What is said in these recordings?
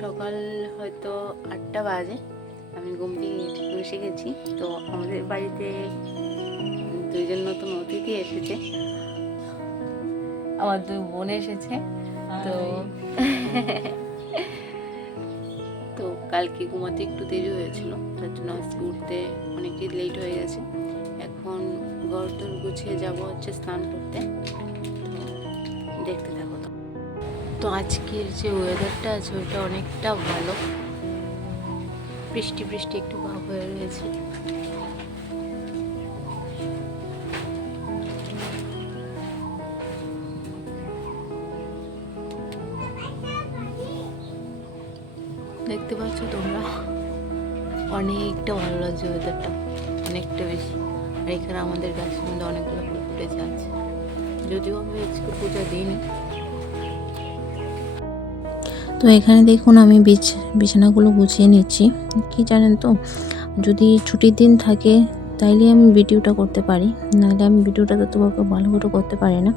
সকাল হয়তো 8টা বাজে। আমি ঘুম থেকে বসে গেছি। তো আমাদের বাড়িতে দুইজন নতুন অতিথি এসেছে, আমার দুই বোন এসেছে। তো তো কালকে ঘুমাতে একটু দেরি হয়েছিল, তার জন্য আজকে উঠতে অনেকটাই লেট হয়ে গেছে। এখন ঘর তোর গুছিয়ে যাবো হচ্ছে স্নান করতে। তো দেখতে থাকো। তো আজকের যে ওয়েদারটা আছে ওইটা অনেকটা ভালো, বৃষ্টি বৃষ্টি একটু ভাব হয়ে রয়েছে। দেখতে পাচ্ছ তোমরা, অনেকটা ভালো লাগছে ওয়েদারটা, অনেকটা বেশি। আর এখানে আমাদের গাছের মধ্যে অনেকগুলো ফুল ফুটেছে আছে, যদিও আমি আজকে পূজা দিইনি। তো এখানে দেখুন আমি বিছানাগুলো গুছিয়ে নিচ্ছি। কি জানেন তো, যদি ছুটির দিন থাকে তাইলে আমি ভিডিওটা করতে পারি, নাহলে আমি ভিডিওটা ততভাবে ভালো করে করতে পারি না,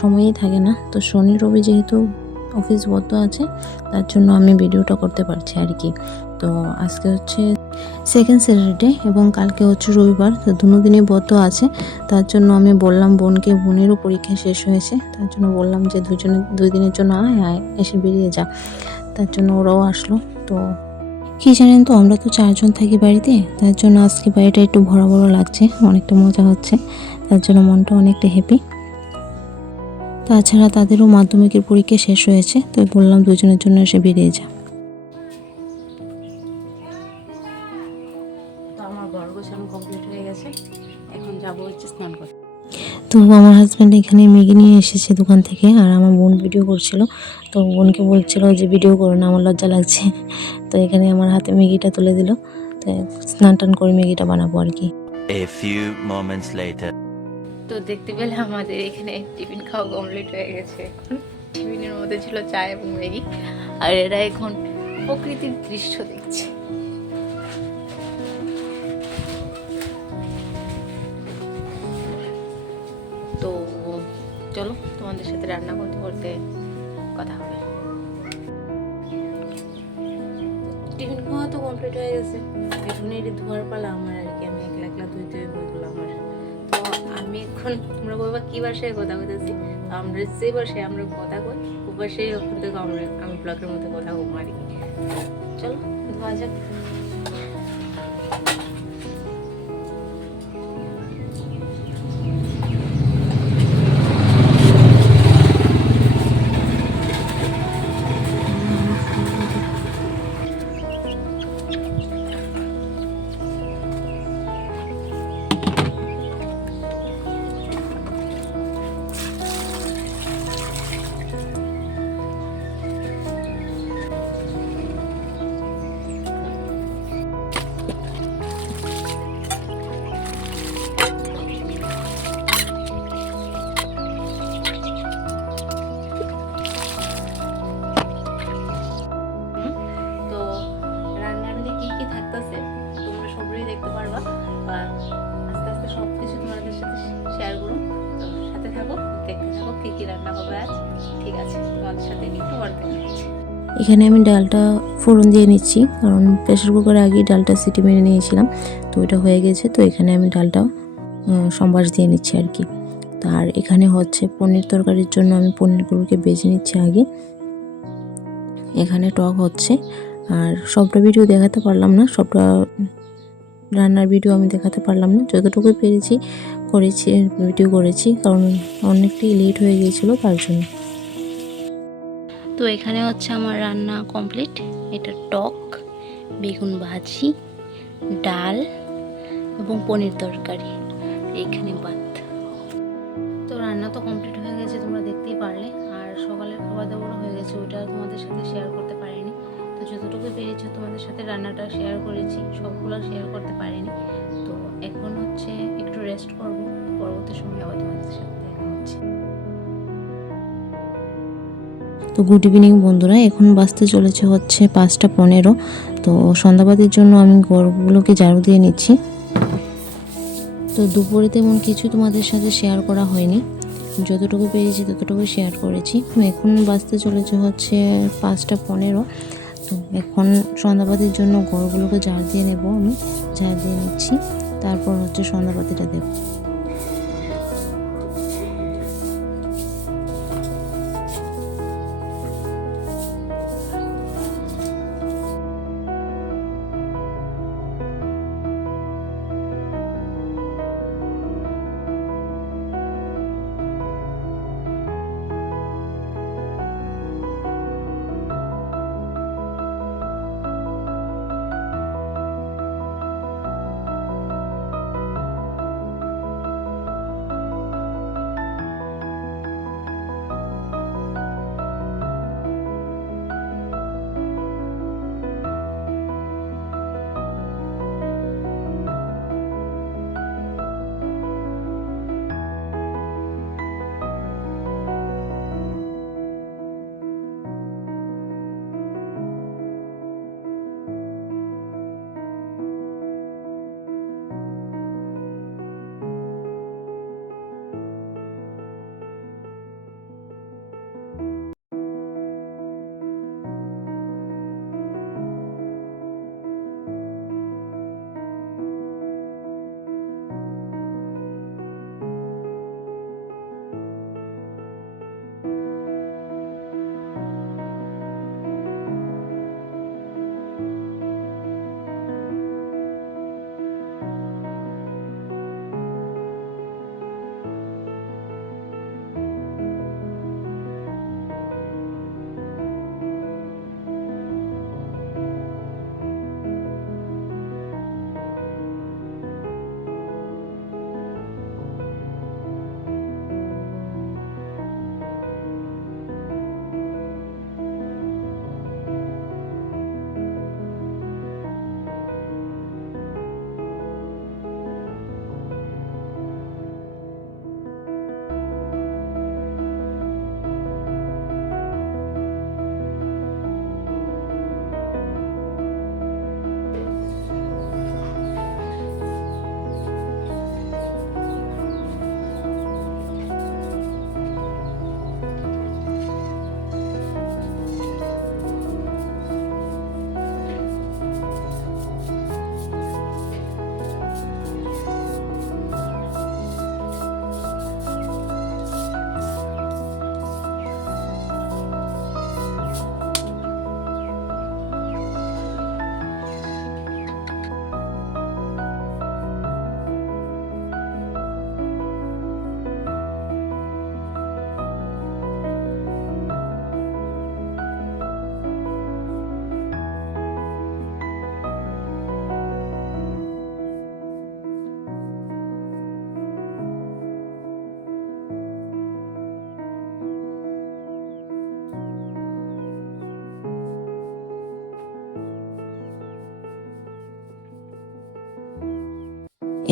সময়ই থাকে না। তো শনি রবি যেহেতু অফিস বন্ধ আছে, তার জন্য আমি ভিডিওটা করতে পারছি আর কি। তো আজকে হচ্ছে সেকেন্ড স্যাটারডে এবং কালকে হচ্ছে রবিবার, তো দুদিনই বন্ধ আছে। তার জন্য আমি বললাম বোনকে, বোনেরও পরীক্ষা শেষ হয়েছে, তার জন্য বললাম যে দুই দিনের জন্য আয় এসে বেরিয়ে যা। তার জন্য ওরাও আসলো। তো কি জানেন তো, আমরা তো 4 জন থাকি বাড়িতে, তার জন্য আজকে বাড়িটা একটু ভরা ভরা লাগছে, অনেকটা মজা হচ্ছে, তার জন্য মনটা অনেকটা হ্যাপি। তাছাড়া তাদেরও মাধ্যমিকের পরীক্ষা শেষ হয়েছে, তো বললাম দুজনের জন্য এসে বেরিয়ে যা। তো আমার ঘর গোছানো কমপ্লিট হয়ে গেছে, এখন যাবো হচ্ছে স্নান করতে। তো আমার হাজব্যান্ড এখানে ম্যাগি নিয়ে এসেছে দোকান থেকে, আর আমার বোন ভিডিও করছিল। তো বোনকে বলছিল যে ভিডিও করো না, আমার লজ্জা লাগছে। তো এখানে আমার হাতে ম্যাগিটা তুলে দিল। তো স্নান টান করে ম্যাগিটা বানাবো আর কি। A few moments later. তো দেখতে পেলে আমাদের এখানে টিফিন খাওয়া কমপ্লিট হয়ে গেছে। এখন টিফিনের মধ্যে ছিল চা এবং ম্যাগি, আর এরা এখন প্রকৃতির দৃশ্য দেখছে। তো চলো তোমাদের সাথে রান্না করতে করতে কথা হবে। টিফিন খাওয়া তো কমপ্লিট হয়ে গেছে, এখন এটি ধোয়ার পালা আমার আর কি। আমি একলা একলা ধুইতে বইগুলো আমার। তো আমি এখন, তোমরা বলবা কি ভাষায় কথা বলতেছি, আমরা যে ভাষায় আমরা কথা কই ও ভাষায় ওখান থেকে আমি ব্লগের মধ্যে কথা বলবো আর কি। চলো ধোয়া যাক। আস্তে আস্তে সবকিছু তোমাদের সাথে শেয়ার করুন। তো সাথে থাকো, দেখতে থাকো কি কি রান্না হবে আজ। ঠিক আছে, তোমাদের সাথে একটু পরে দেখা হচ্ছে। এখানে আমি ডালটা ফোড়ন দিয়ে নিচ্ছি, কারণ প্রেসার কুকারে আগেই ডালটা সিটি মেরে নিয়েছিলাম, তো ওইটা হয়ে গেছে। তো এখানে আমি ডালটা সম্বাস দিয়ে নিচ্ছি আর কি। আর এখানে হচ্ছে পনির তরকারির জন্য আমি পনিরগুলোকে বেজে নিচ্ছি আগে। এখানে টক হচ্ছে, আর সবটা ভিডিও দেখাতে পারলাম না, সবটা রান্নার ভিডিও আমি দেখাতে পারলাম না, যতটুকু পেরেছি করেছি, ভিডিও করেছি, কারণ অনেকটাই লেট হয়ে গিয়েছিল তার জন্য। তো এখানে হচ্ছে আমার রান্না কমপ্লিট। এটা টক, বেগুন ভাজি, ডাল এবং পনির তরকারি, এইখানে ভাত। তো রান্না তো কমপ্লিট হয়ে গেছে, তোমরা দেখতেই পারলে। আর সকালের খাওয়া দাওয়াও হয়ে গেছে, ওইটা তোমাদের সাথে শেয়ার করতে পারিনি। তো যতটুকু পেরেছি তোমাদের সাথে রান্নাটা শেয়ার করেছি, সবগুলো শেয়ার করতে পারিনি। তো এখন হচ্ছে একটু রেস্ট করব, পরবর্তী সময় আবার তোমাদের সাথে দেখা হচ্ছে। তো গুড ইভিনিং বন্ধুরা, এখন বাজতে চলেছে হচ্ছে 5টা 15। তো সন্ধ্যাবাদের জন্য আমি ঘরগুলোকে ঝাড়ু দিয়ে নিচ্ছি। তো দুপুরে তেমন কিছু তোমাদের সাথে শেয়ার করা হয়নি, যতটুকু পেরেছি ততটুকু শেয়ার করেছি। এখন বাজতে চলেছে হচ্ছে 5টা 15। তো এখন সন্ধ্যাবাতির জন্য ঘরগুলোকে ঝাড় দিয়ে নেব, আমি ঝাড় দিয়ে নিচ্ছি, তারপর হচ্ছে সন্ধ্যাবাতিটা দেব।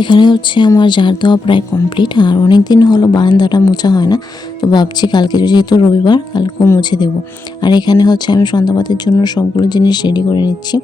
এখানে হচ্ছে আমার ঝাড় দেওয়া প্রায় কমপ্লিট। আর অনেক দিন হলো বারান্দাটা মোছা হয় না, তো ভাবছি কালকে যেহেতু রবিবার কালকেও মুছে দেবো। আর এখানে হচ্ছে আমি সন্ধ্যাবাতের জন্য সবগুলো জিনিস রেডি করে নিচ্ছি।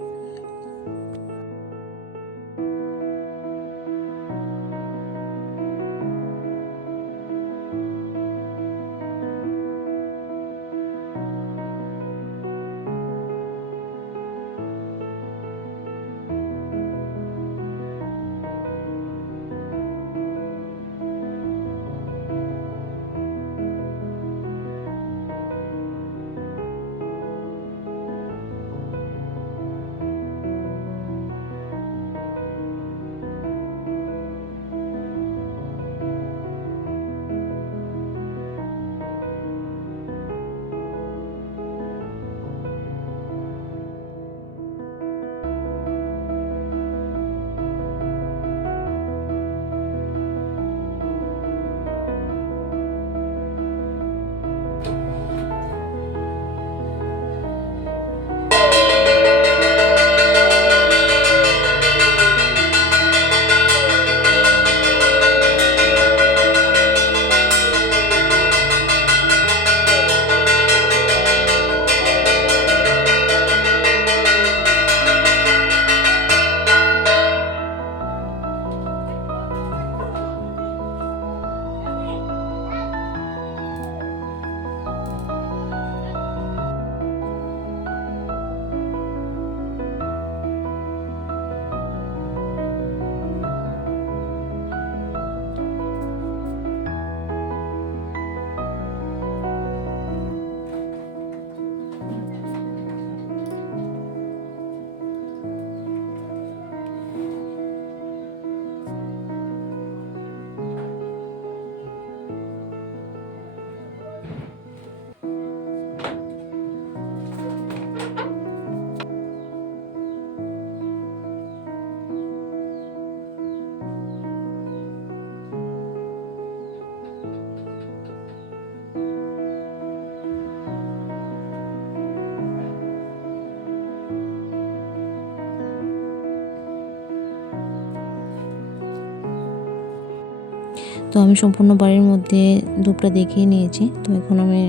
তো আমি সম্পূর্ণ বাড়ির মধ্যে ধূপটা দেখিয়ে নিয়েছি, তো এখন আমি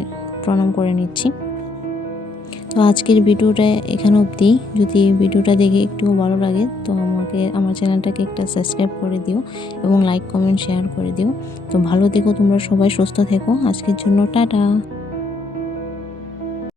প্রণাম করে নিচ্ছি। তো আজকের ভিডিওটা এখানে অবধি। যদি ভিডিওটা দেখে একটু ভালো লাগে তো আমার চ্যানেলটাকে একটা সাবস্ক্রাইব করে দিও এবং লাইক কমেন্ট শেয়ার করে দিও। তো ভালো থেকো তোমরা সবাই, সুস্থ থেকো। আজকের জন্য টাটা।